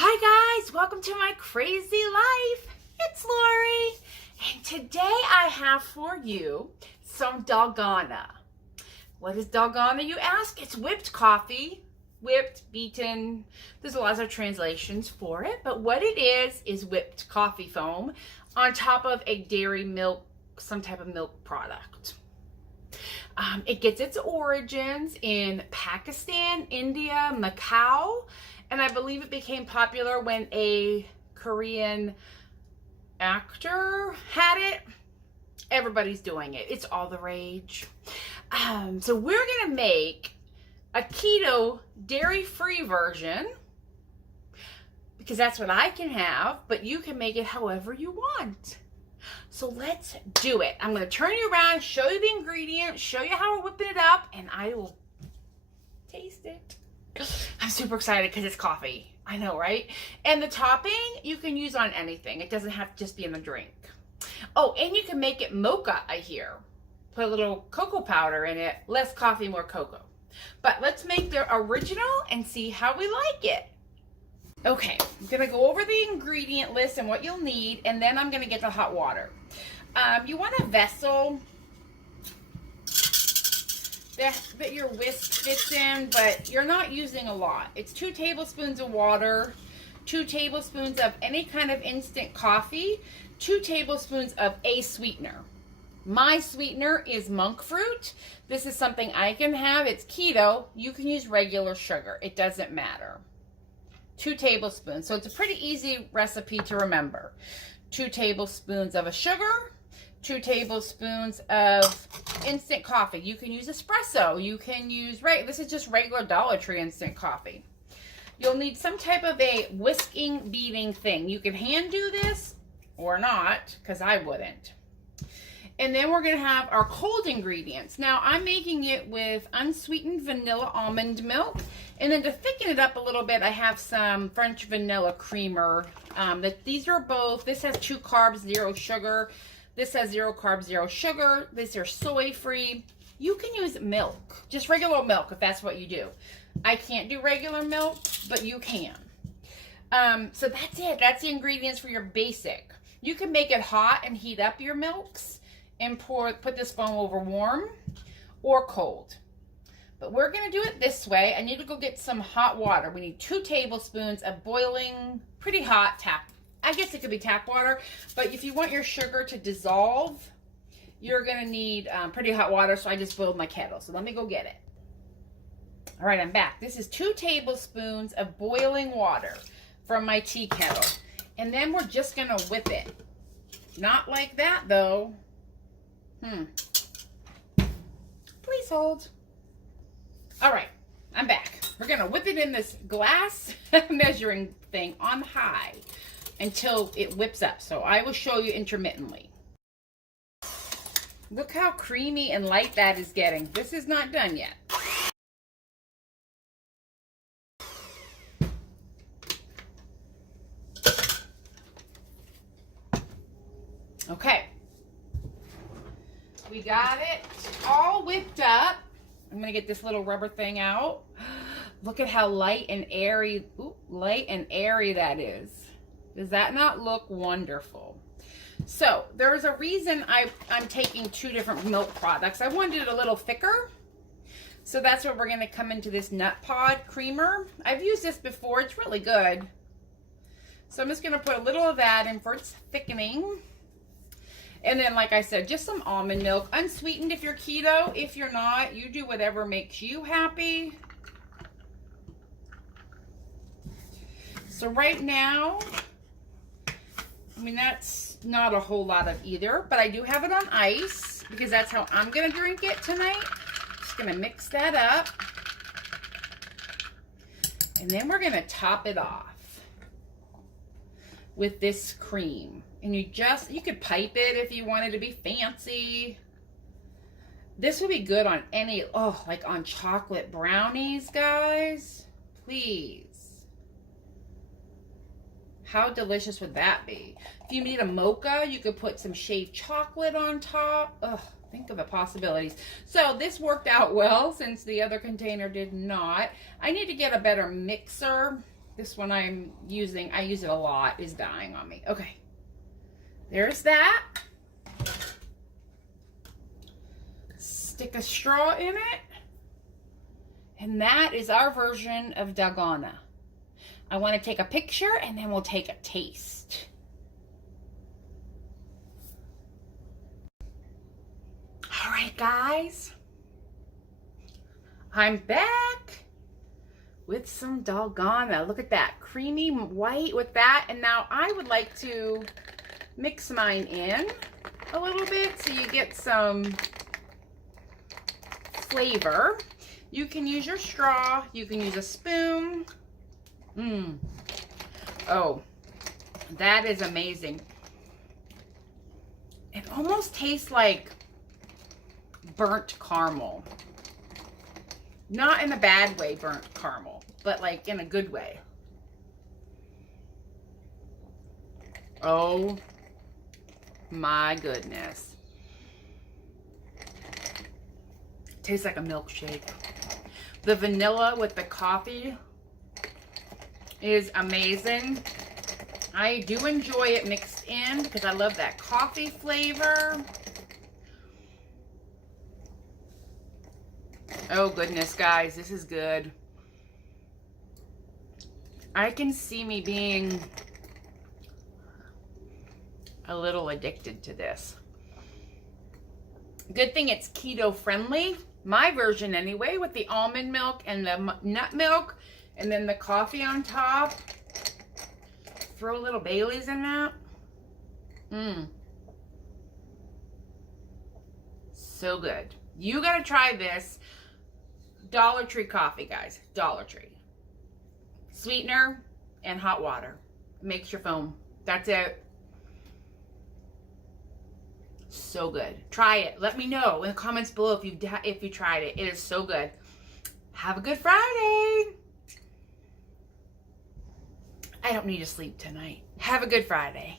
Hi guys, welcome to my crazy life. It's Lori, and today I have for you some Dalgona. What is Dalgona, you ask? It's whipped coffee, whipped, beaten. There's lots of translations for it, but what it is whipped coffee foam on top of a dairy milk, some type of milk product. It gets its origins in Pakistan, India, Macau, and I believe it became popular when a Korean actor had it. Everybody's doing it. It's all the rage. So we're going to make a keto dairy-free version because that's what I can have, but you can make it however you want. So let's do it. I'm going to turn you around, show you the ingredients, show you how we're whipping it up, and I will taste it. I'm super excited because it's coffee. I know, right? And the topping you can use on anything. It doesn't have to just be in the drink. Oh, and you can make it mocha, I hear. Put a little cocoa powder in it. Less coffee, more cocoa. But let's make the original and see how we like it. Okay, I'm going to go over the ingredient list and what you'll need, and then I'm going to get the hot water. You want a vessel that your whisk fits in, but you're not using a lot. It's 2 tablespoons of water, 2 tablespoons of any kind of instant coffee, 2 tablespoons of a sweetener. My sweetener is monk fruit. This is something I can have. It's keto. You can use regular sugar. It doesn't matter. 2 tablespoons. So it's a pretty easy recipe to remember. 2 tablespoons of a sugar, 2 tablespoons of instant coffee. You can use espresso. You can use, this is just regular Dollar Tree instant coffee. You'll need some type of a whisking, beating thing. You can hand do this or not, because I wouldn't. And then we're going to have our cold ingredients. Now, I'm making it with unsweetened vanilla almond milk. And then to thicken it up a little bit, I have some French vanilla creamer. These are both, this has 2 carbs, 0 sugar. This has 0 carbs, 0 sugar. These are soy-free. You can use milk, just regular milk if that's what you do. I can't do regular milk, but you can. So that's it. That's the ingredients for your basic. You can make it hot and heat up your milks and put this foam over warm or cold. But we're going to do it this way. I need to go get some hot water. We need 2 tablespoons of boiling, pretty hot I guess it could be tap water, but if you want your sugar to dissolve, you're going to need pretty hot water, so I just boiled my kettle. So let me go get it. All right, I'm back. This is 2 tablespoons of boiling water from my tea kettle. And then we're just going to whip it. Not like that, though. Please hold. All right, I'm back. We're going to whip it in this glass measuring thing on high until it whips up. So I will show you intermittently. Look how creamy and light that is getting. This is not done yet. Okay. We got it all whipped up. I'm going to get this little rubber thing out. Look at how light and airy that is. Does that not look wonderful? So there's a reason I'm taking 2 different milk products. I wanted it a little thicker. So that's where we're going to come into this nut pod creamer. I've used this before. It's really good. So I'm just going to put a little of that in for its thickening. And then, like I said, just some almond milk. Unsweetened if you're keto. If you're not, you do whatever makes you happy. So right now, I mean, that's not a whole lot of either, but I do have it on ice because that's how I'm going to drink it tonight. Just going to mix that up. And then we're going to top it off with this cream. And you could pipe it if you wanted to be fancy. This would be good on like on chocolate brownies, guys. Please. How delicious would that be? If you need a mocha, you could put some shaved chocolate on top. Ugh, think of the possibilities. So this worked out well since the other container did not. I need to get a better mixer. This one I use it a lot, is dying on me. Okay. There's that. Stick a straw in it. And that is our version of Dalgona. I want to take a picture and then we'll take a taste. All right, guys. I'm back with some Dalgona. Look at that, creamy white with that. And now I would like to mix mine in a little bit so you get some flavor. You can use your straw, you can use a spoon. Oh, that is amazing. It almost tastes like burnt caramel. Not in a bad way, burnt caramel, but like in a good way. Oh my goodness. Tastes like a milkshake. The vanilla with the coffee is amazing. I do enjoy it mixed in because I love that coffee flavor. Oh goodness, guys, this is good. I can see me being a little addicted to this. Good thing it's keto friendly. My version anyway, with the almond milk and the nut milk and then the coffee on top. Throw a little Bailey's in that. So good. You gotta try this. Dollar Tree coffee, guys. Dollar Tree. Sweetener and hot water. Makes your foam. That's it. So good. Try it. Let me know in the comments below if you tried it. It is so good. Have a good Friday. I don't need to sleep tonight. Have a good Friday.